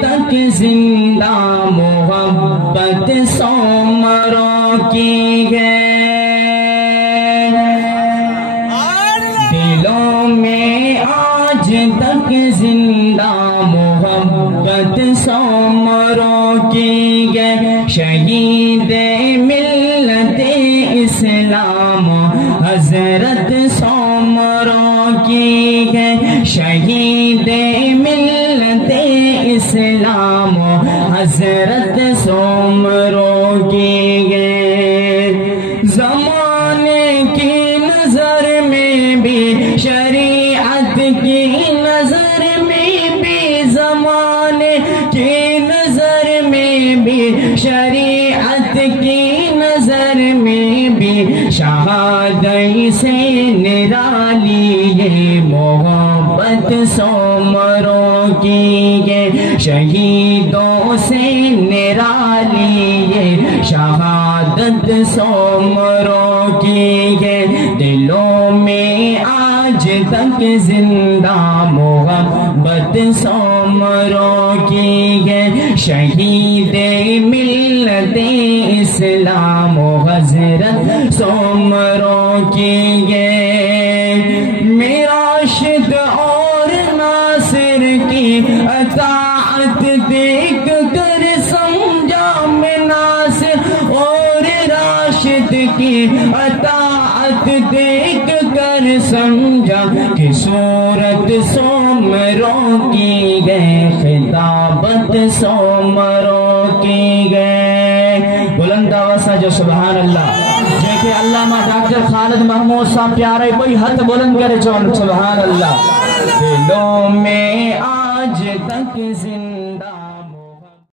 تک زندہ محبت سومروں کی ہے، دلوں میں آج تک زندہ محبت سومروں کی ہے، شہید ملت اسلام حضرت سومروں کی ہے، شہید ملت اسلام حضرت سومروں کی ہے۔ زمانے کی نظر میں بھی شریعت کی نظر میں بھی، زمانے کی نظر میں بھی شریعت کی نظر میں بھی، شہادت سے نرالی ہے محبت سومروں کی ہے، شہیدوں سے نرالی ہے شہادت سومروں کی ہے، دلوں میں آج تک زندہ محبت سومروں کی ہے، شہید ملت اسلام حضرت سومروں کی ہے۔ میرا راشد اور ناصر کی اطاعت دیکھ کر سمجھا، میں ناصر اور راشد کی اطاعت دیکھ کر سمجھا کہ صورت سومروں کی گئے، خطابت سومروں کی گئے۔ بلند آواز سے جو سبحان اللہ، جے کہ علامہ ڈاکٹر خالد محمود صاحب پیارے کوئی ہاتھ بلند کرے چون سبحان اللہ۔ دلوں میں آج تک زندہ